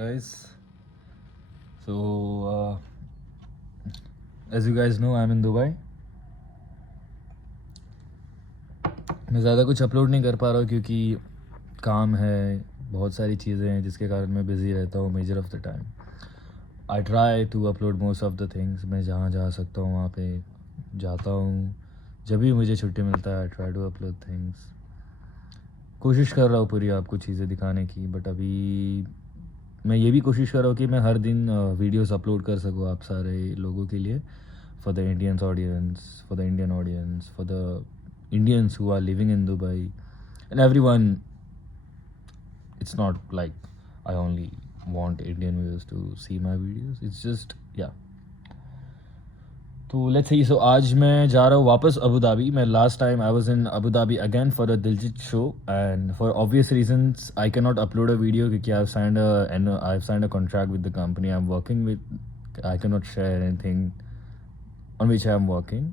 Guys, so as you guys know, I'm in Dubai. मैं ज़्यादा कुछ अपलोड नहीं कर पा रहा हूँ क्योंकि काम है, बहुत सारी चीज़ें हैं जिसके कारण मैं बिज़ी रहता हूँ major of the time. I try to upload most of the things. मैं जहाँ जा सकता हूँ वहाँ पे जाता हूँ. जब भी मुझे छुट्टी मिलता है I try to upload things. कोशिश कर रहा हूँ पूरी आपको चीज़ें दिखाने की, बट अभी मैं ये भी कोशिश कर रहा हूँ कि मैं हर दिन वीडियोस अपलोड कर सकूँ आप सारे लोगों के लिए, for the Indians audience, for the Indian audience, for the Indians who are living in Dubai, and everyone. It's not like I only want Indian viewers to see my videos. It's just yeah. तो let's see. So आज मैं जा रहा हूँ वापस Abu Dhabi. मैं last time I was in Abu Dhabi again for a Diljit show, and for obvious reasons I can not upload a video क्योंकि I have signed a contract with the company I am working with. I can not share anything on which I am working.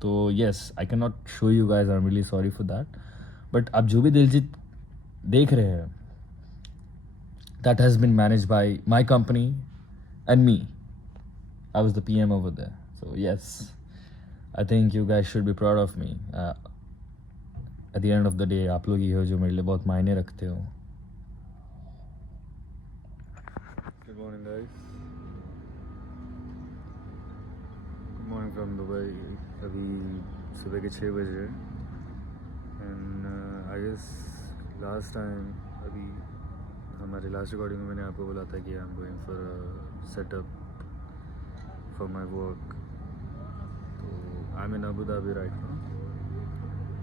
तो yes, I cannot show you guys. I'm really sorry for that. But अब जो भी दिलजीत देख रहे हैं, that has been managed by my company and me. I was the PM over there. So yes, I think you guys should be proud of me. At the end of the day, आप लोग ही हो जो मेरे लिए बहुत मायने रखते हो. Good morning, guys. Morning from Dubai. अभी सुबह के 6 बजे. And I guess last time अभी हमारे लास्ट रिकॉर्डिंग में मैंने आपको बोला था कि I am going for setup for my work. तो I am in Abu Dhabi right now.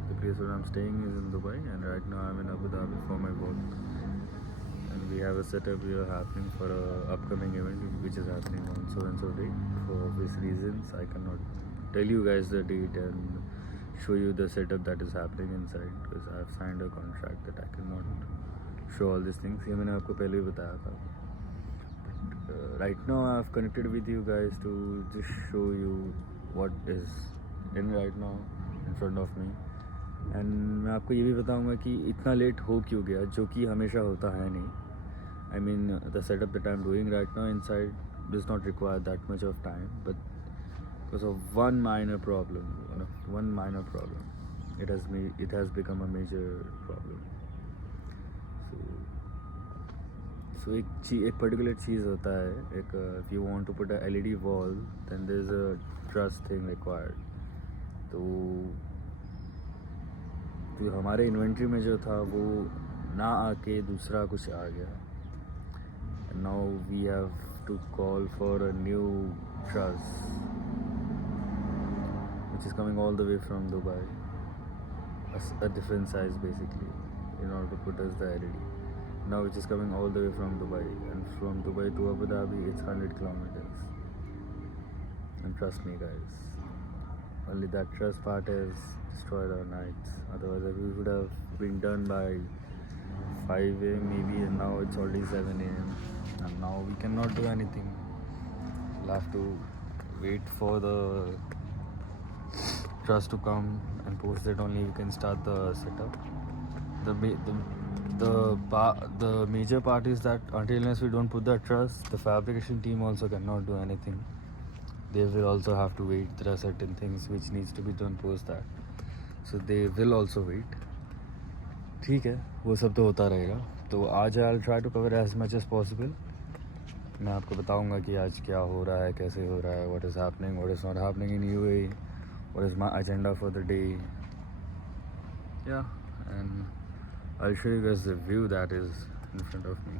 The place where I am staying is in Dubai, and right now I am in Abu Dhabi for my work. And we have a setup here happening for a upcoming event which is happening on so and so date. For obvious reasons I cannot tell you guys the date and show you the setup that is happening inside because I have signed a contract that I cannot show all these things. ये मैंने आपको पहले भी बताया था. Right now I have connected with you guys to just show you what is in right now in front of me. And मैं आपको ये भी बताऊंगा कि इतना लेट हो क्यों गया, जो कि हमेशा होता है नहीं. I mean the setup that I am doing right now inside does not require that much of time, but because of one minor problem it has become a major problem. So एक particular चीज़ होता है. एक if you want to put a LED wall then there is a truss thing required. तो हमारे inventory में जो था वो ना आके दूसरा कुछ आ गया. Now we have to call for a new truss which is coming all the way from Dubai, a different size basically, in order to put us the LED. Now which is coming all the way from Dubai, and from Dubai to Abu Dhabi it's 100 kilometers. And trust me guys, only that truss part is destroyed our nights. Otherwise we would have been done by 5 a.m. maybe, and now it's already 7 a.m. and now we cannot do anything. We'll have to wait for the truss to come, and post that only we can start the setup. The major part is that until unless we don't put the truss, the fabrication team also cannot do anything. They will also have to wait. There are certain things which needs to be done post that, so they will also wait. ठीक है, वो सब तो होता रहेगा. तो आज I'll try to cover as much as possible. मैं आपको बताऊंगा कि आज क्या हो रहा है, कैसे हो रहा है, what is happening, what is not happening in UAE, what is my agenda for the day. Yeah, and I'll show you guys the view that is in front of me.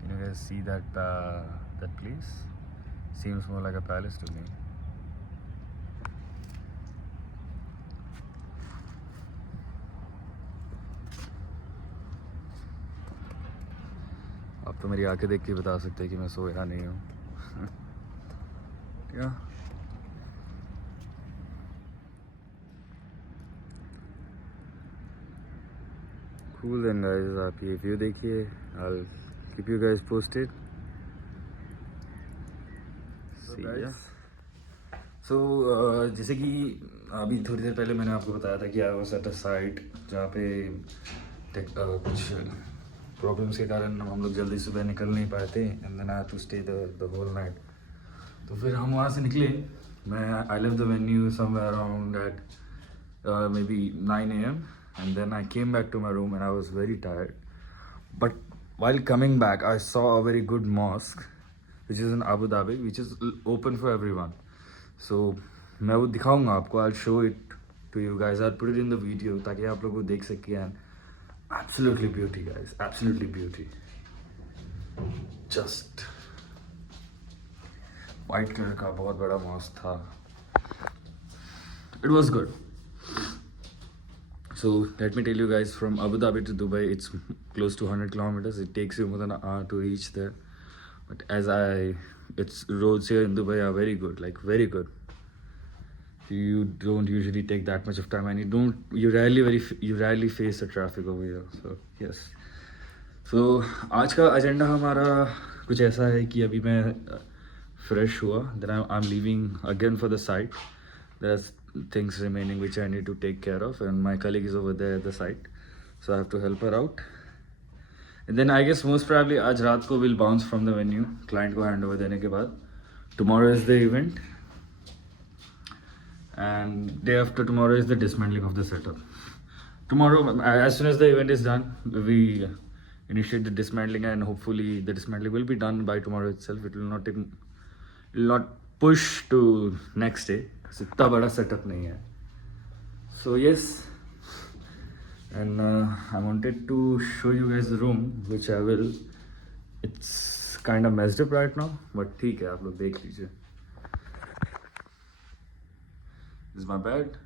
Can you guys see that that place? Seems more like a palace to me. आप तो मेरी आंखें देख के बता सकते हैं कि मैं सोया नहीं हूँ. क्या कूल देन गाइस. आप ये व्यू देखिए. I'll keep you guys posted. So जैसे कि अभी थोड़ी देर पहले मैंने आपको बताया था कि I was at a site जहाँ पे कुछ प्रॉब्लम्स के कारण हम लोग जल्दी सुबह निकल नहीं पाए थे and then I had to stay the whole night. तो फिर हम वहाँ से निकले। मैं I left the venue somewhere around at maybe 9 AM and then I came back to my room and I was very tired. But while coming back I saw a very good mosque which is in Abu Dhabi which is open for everyone. So मैं वो दिखाऊंगा आपको, I'll show it to you guys, I'll put it in the video ताकि आप लोग वो देख सकें। and absolutely beauty guys, absolutely beauty, just white colour का बहुत बड़ा मॉस्क था। It was good. So let me tell you guys, from Abu Dhabi to Dubai it's close to 100 kilometers. It takes you more than an hour to reach there, but its roads here in Dubai are very good, like very good. You don't usually take that much of time and you rarely face the traffic over here. So yes, so आज का agenda हमारा कुछ ऐसा है कि अभी मैं fresh हुआ, then I'm leaving again for the site. There's things remaining which I need to take care of and my colleague is over there at the site, so I have to help her out. And then I guess most probably आज रात को will bounce from the venue, client को handover देने के बाद. Tomorrow is the event and day after tomorrow is the dismantling of the setup. Tomorrow, as soon as the event is done, we initiate the dismantling and hopefully the dismantling will be done by tomorrow itself. It will not push to next day. इतना बड़ा setup नहीं है. So yes, and I wanted to show you guys the room, which I will. It's kind of messed up right now, but ठीक है, आप लोग देख लीजिए. This is my bed.